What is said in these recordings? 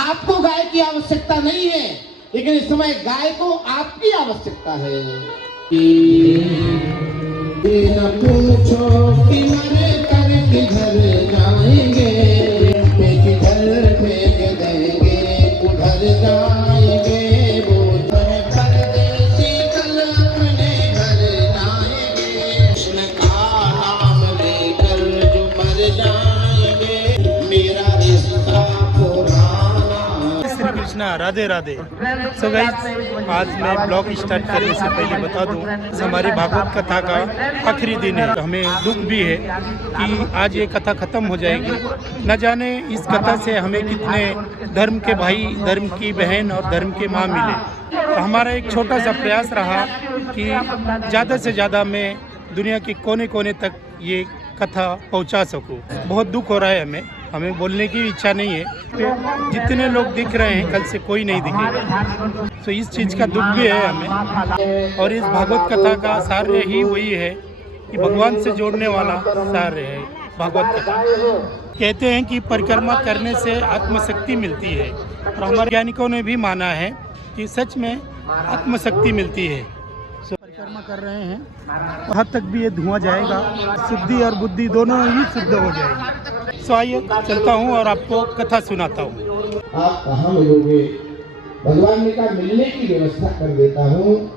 आपको गाय की आवश्यकता नहीं है, लेकिन इस समय गाय को आपकी आवश्यकता है। न पूछो कि मरे कर किधर जाएंगे, किधर फेंक देंगे उधर जाएंगे, वो है परदेसी कल अपने घर जाएंगे, उनका नाम लेकर जो मर जाएंगे, मेरा रिश्ता श्री कृष्णा, राधे राधे। सो गाइस, आज मैं ब्लॉग स्टार्ट करने से पहले बता दूं, हमारी भागवत कथा का आखिरी दिन है। तो हमें दुख भी है कि आज ये कथा ख़त्म हो जाएगी। न जाने इस कथा से हमें कितने धर्म के भाई, धर्म की बहन और धर्म के माँ मिले। तो हमारा एक छोटा सा प्रयास रहा कि ज़्यादा से ज़्यादा मैं दुनिया के कोने कोने तक ये कथा पहुंचा सकूं। बहुत दुख हो रहा है, हमें बोलने की इच्छा नहीं है। तो जितने लोग दिख रहे हैं, कल से कोई नहीं दिखेगा। तो इस चीज़ का दुख भी है हमें। और इस भागवत कथा का सार ही वही है कि भगवान से जोड़ने वाला सार है भागवत कथा। कहते हैं कि परिक्रमा करने से आत्मशक्ति मिलती है, और हमारे वैज्ञानिकों ने भी माना है कि सच में आत्मशक्ति मिलती है। परिक्रमा कर रहे हैं, वहाँ तक भी ये धुआं जाएगा, शुद्धि और बुद्धि दोनों ही शुद्ध हो जाएगी। सो आइए चलता हूँ और आपको कथा सुनाता हूँ। आप कहाँ मिलोगे? भगवान ने कहा मिलने की व्यवस्था कर देता हूँ।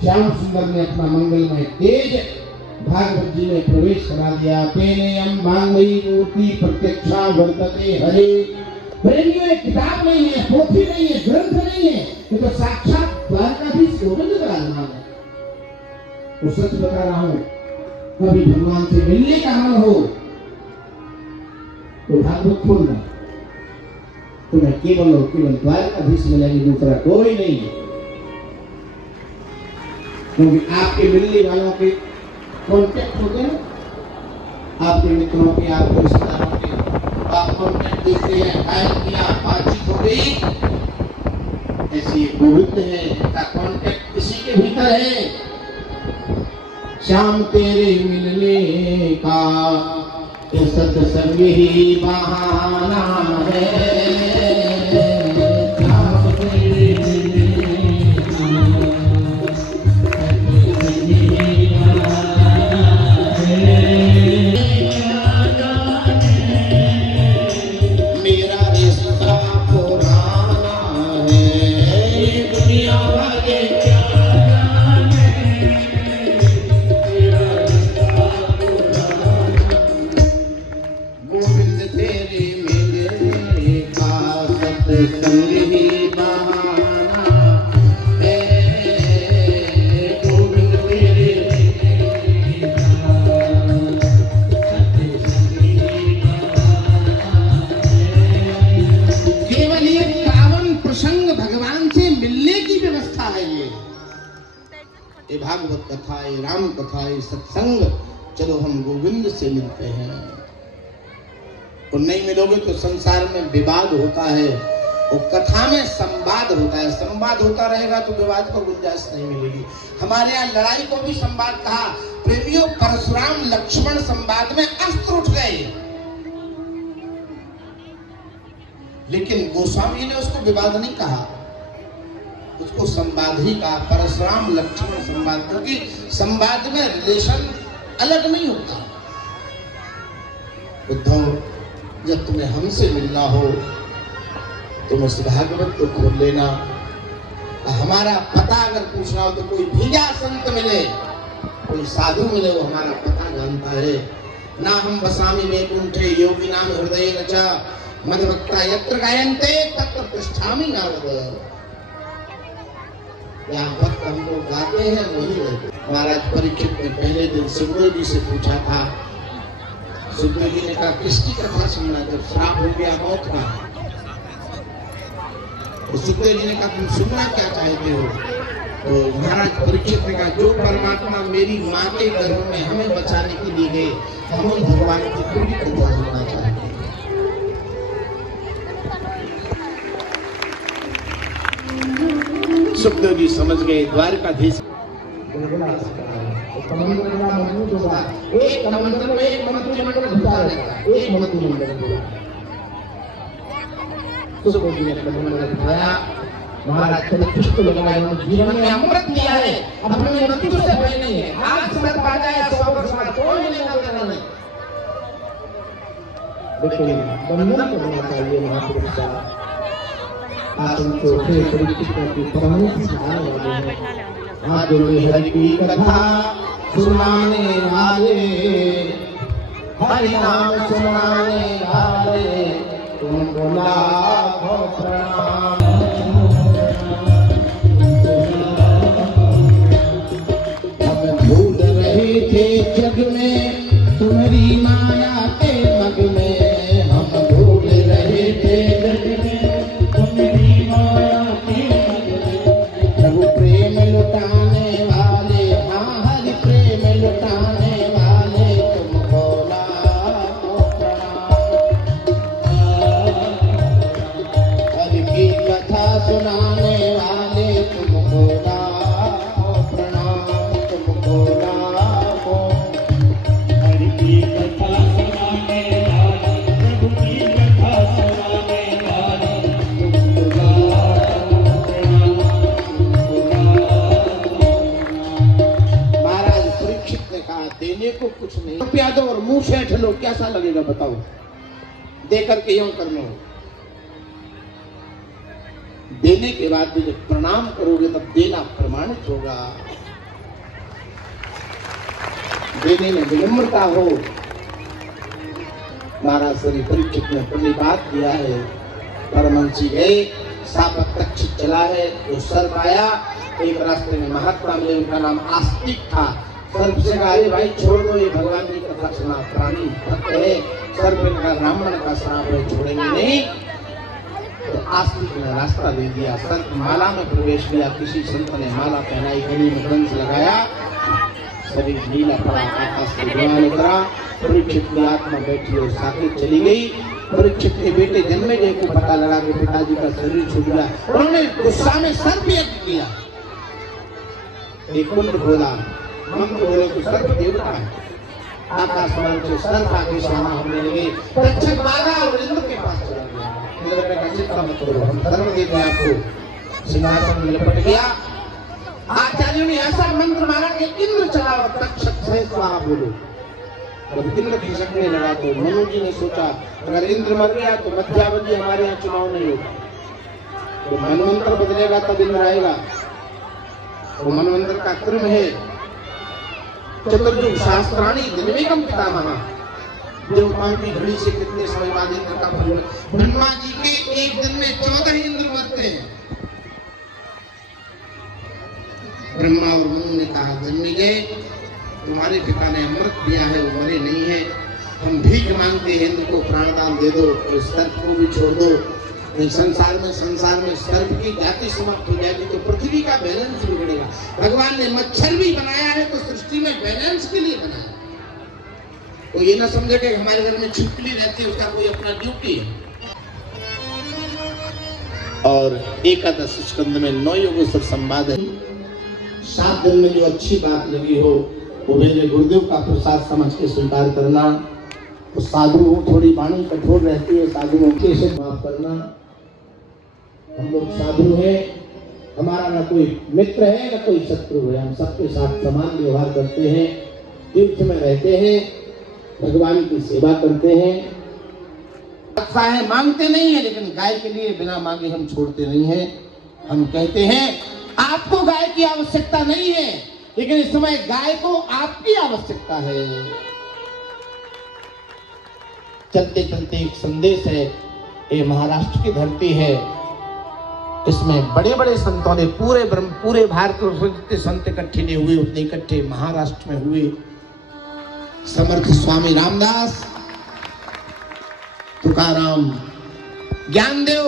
श्याम सुंदर ने अपना मंगलमय तेज भागवत जी में प्रवेश करा दिया। पेनेयम भांगई मूर्ति प्रत्यक्षा वर्तते हरे। प्रेमियों, एक किताब नहीं है, पोथी नहीं है, ग्रंथ नहीं है, ये तो साक्षात द्वारकाधीश गोविंद का नाम है। तो सच बता रहा हूँ, कभी भगवान से मिलने का मन हो तो भागवत खोलना, तुम्हें केवल और केवल द्वारकाधीश मिलेंगे, दूसरा कोई नहीं है। क्योंकि आपके मिलने वालों के कॉन्टेक्ट होते हैं, आपके मित्रों के, आपके रिश्तेदारों के, आप कॉन्टेक्ट देखते हैं, टाइम किया, बातचीत हो गई, ऐसी गोविंद है का कॉन्टेक्ट किसी के भीतर है। श्याम तेरे मिलने का ये सत्संग ही बहाना है। मेरा रिश्ता पुराना है, दुनिया वाले भागवत कथा है, राम कथा है, सत्संग। चलो हम गोविंद से मिलते हैं। और नहीं मिलोगे तो संसार में विवाद होता है, और कथा में संवाद होता है। संवाद होता रहेगा तो विवाद को गुंजाइश नहीं मिलेगी। हमारे यहाँ लड़ाई को भी संवाद कहा। प्रेमियों, परशुराम लक्ष्मण संवाद में अस्त्र उठ गए, लेकिन गोस्वामी ने उसको विवाद नहीं कहा, उसको संवाद ही कहा। परशुराम लक्ष्मण संवाद, क्योंकि संवाद में रिलेशन अलग नहीं होता। उद्धव, जब तुम्हें हमसे मिलना हो तुम इस भागवत को खोल लेना। हमारा पता अगर पूछना हो तो कोई भीजा संत मिले, कोई साधु मिले, वो हमारा पता जानता है। ना हम बसामी में कुंठे योगी नाम हृदय रचा मधुभक्ता यत्र गायन्ते तत्र तिष्ठामि नारद। यहाँ भक्त हम लोग गाते हैं, वही रहते। महाराज परीक्षित ने पहले दिन सुखदेव जी से पूछा था। सुखदेव जी ने कहा किसकी कथा सुनना, जब श्राप हो गया मौत का। तो सुखदेव जी ने कहा तुम सुनना क्या चाहते हो? तो महाराज परीक्षित ने कहा जो परमात्मा मेरी माँ के गर्भ में हमें बचाने के लिए गए, हम भगवान की पूरी कथा सुनना चाहते हैं। सुखदेव जी समझ गए, द्वारकाधीश एक मंत्रिमंडल भक्तों को भी अपने मन में बिठाया। महाराज चलो कुछ तो लगाया, जीवन में अमृत दिया है, अब हमें मृत्यु से भय नहीं है। आज सर पा जाए 100 वर्ष बाद कोई लेना देना नहीं, लेकिन बंधन को होना चाहिए। महापुरुष का आसन को फिर परीक्षित की परम सिखाने वाले हैं। हाथ जोड़े हरि की कथा सुनाने वाले, हरि नाम सुनाने वाले, तुमको लाखों प्रणाम। हम भूल रहे थे जग में तुम्हारी माया के मग में, हम भूल रहे थे जग में तुम्हारी माया के मग में। प्रभु प्रेम लुटाने वाले, हाँ हरि प्रेम लुटाने वाले, तुमको लाखों प्रणाम। हरि की कथा सुनाने वाले, तुमको लाखों प्रणाम, तुमको लाखों। हरि की कथा सुनाने वाले, प्रभु की कथा सुनाने वाले, तुमको लाखों प्रणाम, तुमको लाखों। महाराज परीक्षित ने कहा देने को कुछ नहीं, रुपया दो और मुंह से ठलो, कैसा लगेगा बताओ? दे करके यूं कर लो। देने के बाद भी जब प्रणाम करोगे तब देना प्रमाणित होगा। देने में विनम्रता हो। महाराज श्री परीक्षित ने प्रणिपात किया है। परमहंसी गए, सापत तक्षक चला है, जो सर्प आया, एक रास्ते में महात्मा मिले, उनका नाम आस्तिक था। सर्प से कहा अरे भाई छोड़ दो, ये भगवान की कथा सुना, प्राणी भक्त है। सर्प ने कहा ब्राह्मण का श्राप है, छोड़ेंगे नहीं। तो आस्तिक ने रास्ता दे दिया। संत माला में प्रवेश किया, किसी संत ने माला पहनाई, गली में कंस लगाया, शरीर नीला पड़ा, आकाश से धुआं उतरा। परीक्षित की आत्मा बैठी और साकेत चली गई। परीक्षित के बेटे जन्मेजय को पता लगा कि पिताजी का शरीर छूट गया। उन्होंने गुस्सा में सर्प यज्ञ किया, एक कुंड खोला, मंत्र बोले तो सर्प देवता है। आकाशवाणी से सर्प आगे समा होने लगे। तक्षक भागा और इंद्र के पास चला गया। इंद्र ने कहा चिंता मत करो, हम धर्म देते हैं आपको। सिंहासन में लपट गया। आचार्यों ने ऐसा मंत्र मारा कि इंद्र चला और तक्षक से स्वाहा बोलो। जब इंद्र खिसकने लगा तो मनु जी ने सोचा अगर इंद्र मर गया तो मध्यावधि हमारे यहाँ चुनाव नहीं होगा, तो मनवंतर बदलेगा तब इंद्र आएगा। तो मनवंतर का क्रम है चतुर्युग शास्त्राणी दिनवेगम पितामह। देवताओं की घड़ी से कितने समय बाद इंद्र का परिवर्तन। ब्रह्मा जी के एक दिन में 14 इंद्र मरते हैं। ब्रह्मा और मनु ने कहा जन्मेजय तुम्हारे पिता ने अमृत दिया है, वो मरे नहीं है, हम भीख मांगते हैं इंद्र को प्राणदान दे दो और सर्प को भी छोड़ दो। नहीं संसार में सर्प की जाति समाप्त हो जाएगी तो पृथ्वी का बैलेंस बिगड़ेगा। भगवान ने मच्छर भी बनाया है तो सृष्टि में बैलेंस के लिए बनाया। तो ये ना समझे कि हमारे घर में छिपकली रहती है, उसका कोई अपना ड्यूटी है। और एकादश स्कंद में 9 योगेश्वर संवाद है। 7 दिन में जो अच्छी बात लगी हो वो मेरे गुरुदेव का प्रसाद समझ के स्वीकार करना। तो साधु थोड़ी वाणी कठोर रहती है, साधुओं के से माफ करना। हम लोग साधु हैं, हमारा न कोई मित्र है न कोई शत्रु है, हम सबके साथ समान व्यवहार करते हैं, तीर्थ में रहते हैं, भगवान की सेवा करते हैं। अच्छा है मांगते नहीं है, लेकिन गाय के लिए बिना मांगे हम छोड़ते नहीं हैं। हम कहते हैं आपको गाय की आवश्यकता नहीं है, लेकिन इस समय गाय को आपकी आवश्यकता है। चलते चलते एक संदेश है, ये महाराष्ट्र की धरती है, इसमें बड़े बड़े संतों ने पूरे भारत में जितने संत इकट्ठे नहीं हुए उतने इकट्ठे महाराष्ट्र में हुए। समर्थ स्वामी रामदास, तुकाराम, ज्ञानदेव,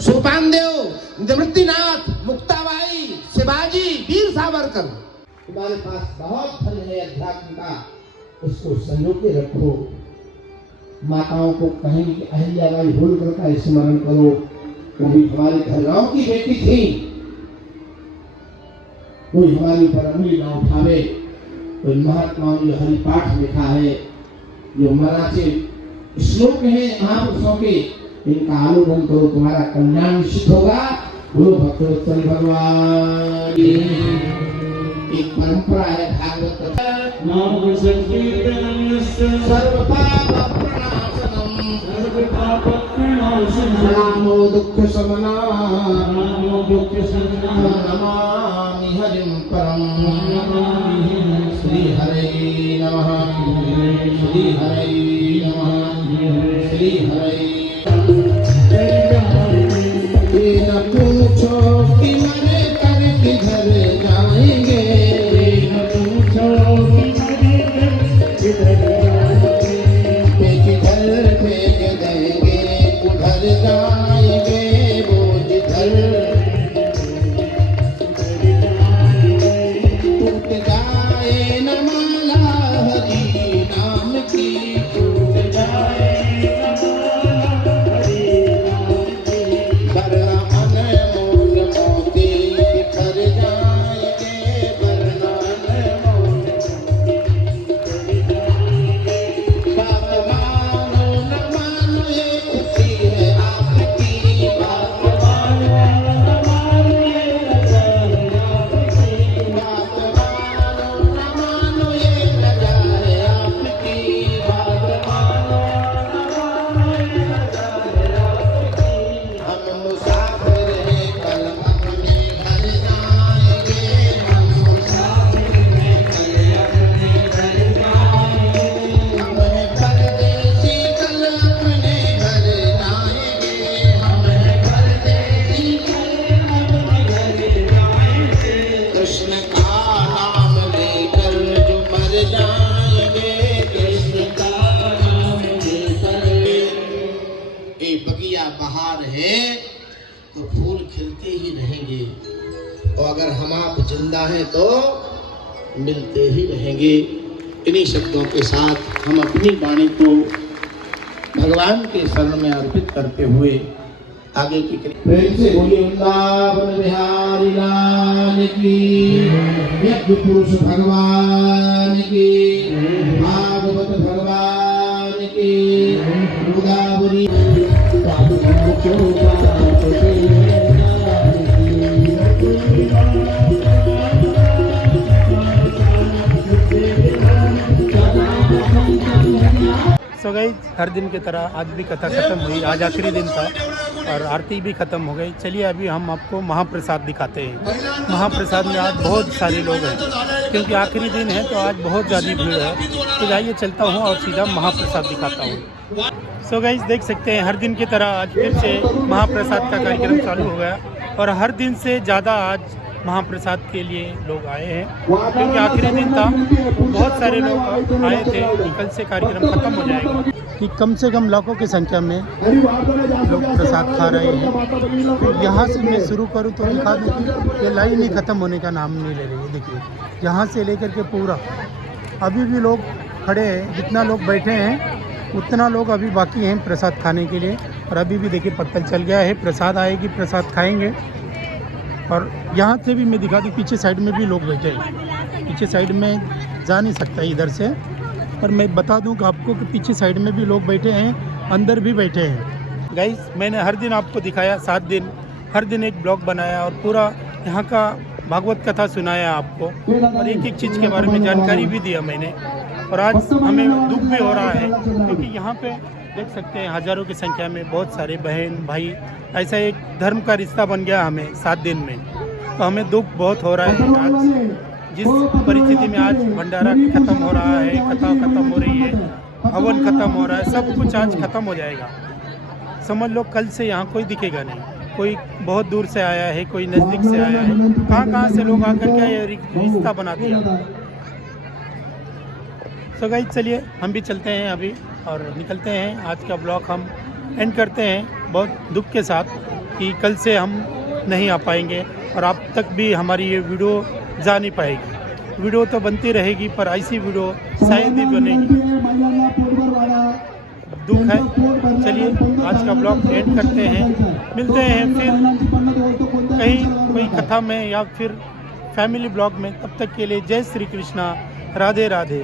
सोपानदेव, निवृत्तिनाथ, मुक्ताबाई, शिवाजी, वीर सावरकर। तुम्हारे पास बहुत फल है अध्यात्म का, उसको संजो के रखो। माताओं को कहेंगे कि अहिल्याबाई होलकर का स्मरण करो, वो भी हमारे घर गांव की बेटी थी। कोई हमारी पर अंगुली ना उठावे। कोई महात्माओं ने हरि पाठ लिखा है, जो मराठी श्लोक है महापुरुषों के, इनका अनुगमन करो, तुम्हारा कल्याण निश्चित होगा। बोलो भक्तवत्सल भगवान की। एक परंपरा है भागवत नाम संकीर्तनम सर्व पाप प्रणाशनम नमो दुख शमना नमामि हरिं परम। श्री हरे नमः, श्री हरे नमः, श्री हरे। ये न पूछो कि मरे कर किधर जाएंगे, न पूछो किधर फेंक देंगे, उधर जाएंगे वो जिधर। टूट जाए न माला हरि नाम की, टूट जाए वरना अनमोल मोती बिखर जाएंगे, वरना अनमोल बात मानो न मानो ये खुशी है आपकी, बात मानो न मानो ये रजा है आपकी, बात मानो न मानो ये रजा है आपकी, बात मानो न मानो ये रजा है आपकी। हम मुसाफिर हैं कल अपने घर जाएंगे, हम मुसाफिर हैं कल अपने घर जाएंगे, हम हैं परदेसी कल अपने घर जाएंगे, हम हैं परदेसी कल अपने घर जाएंगे। कृष्ण का नाम लेकर जो मर जाएंगे, कृष्ण का नाम लेकर। ये बगिया बहार है तो फूल खिलते ही रहेंगे, और अगर हम आप जिंदा हैं तो मिलते ही रहेंगे। इन्हीं शब्दों के साथ हम अपनी वाणी को भगवान के शरण में अर्पित करते हुए आगे की प्रेम से बोलिए वृंदावन बिहारी लाल की, यज्ञ पुरुष भगवान की, भागवत भगवान की, गोदावरी सो गाइस, हर दिन की तरह आज भी कथा खत्म हुई। आज आखिरी दिन था और आरती भी खत्म हो गई। चलिए अभी हम आपको महाप्रसाद दिखाते हैं। महाप्रसाद में आज बहुत सारे लोग हैं क्योंकि आखिरी दिन है तो आज बहुत ज़्यादा भीड़ है। तो जाइए चलता हूँ और सीधा महाप्रसाद दिखाता हूँ। सो गाइस, देख सकते हैं हर दिन की तरह आज फिर से महाप्रसाद का कार्यक्रम चालू हो गया और हर दिन से ज़्यादा आज महाप्रसाद के लिए लोग आए हैं क्योंकि आखिरी दिन था। बहुत सारे लोग आए थे कि कल से कार्यक्रम खत्म हो जाएगा। कि कम से कम लाखों की संख्या में लोग प्रसाद खा रहे हैं। तो यहाँ से मैं शुरू करूँ तो दिखा दूँ कि ये लाइन ही ख़त्म होने का नाम नहीं ले रही है। देखिए यहाँ से लेकर के पूरा अभी भी लोग खड़े हैं। जितना लोग बैठे हैं उतना लोग अभी बाकी हैं प्रसाद खाने के लिए। और अभी भी देखिए पत्तल चल गया है, प्रसाद आएगी, प्रसाद खाएंगे। और यहाँ से भी मैं दिखा दूँ, पीछे साइड में भी लोग बैठे हैं। पीछे साइड में जा नहीं सकता इधर से, पर मैं बता दूँ कि आपको कि पीछे साइड में भी लोग बैठे हैं, अंदर भी बैठे हैं। गाइस, मैंने हर दिन आपको दिखाया, 7 दिन हर दिन एक ब्लॉग बनाया और पूरा यहाँ का भागवत कथा सुनाया आपको और एक एक चीज़ के बारे में जानकारी भी दिया मैंने। और आज हमें दुख भी हो रहा है क्योंकि यहाँ पे देख सकते हैं हज़ारों की संख्या में बहुत सारे बहन भाई, ऐसा एक धर्म का रिश्ता बन गया हमें 7 दिन में। तो हमें दुख बहुत हो रहा है। आज जिस परिस्थिति में आज भंडारा खत्म हो रहा है, कथा खत्म हो रही है, हवन खत्म हो रहा है, सब कुछ आज खत्म हो जाएगा। समझ लो कल से यहाँ कोई दिखेगा नहीं। कोई बहुत दूर से आया है, कोई नज़दीक से आया है, कहाँ से लोग आकर के ये रिश्ता बना दिया। सो गाइस, चलिए हम भी चलते हैं अभी और निकलते हैं। आज का ब्लॉग हम एंड करते हैं बहुत दुख के साथ कि कल से हम नहीं आ पाएंगे और आप तक भी हमारी ये वीडियो जा नहीं पाएगी। वीडियो तो बनती रहेगी पर ऐसी वीडियो शायद ही बनेगी। दुख है। चलिए आज का ब्लॉग एंड करते हैं। मिलते हैं फिर कहीं कोई कथा में या फिर फैमिली ब्लॉग में। तब तक के लिए जय श्री कृष्णा, राधे राधे।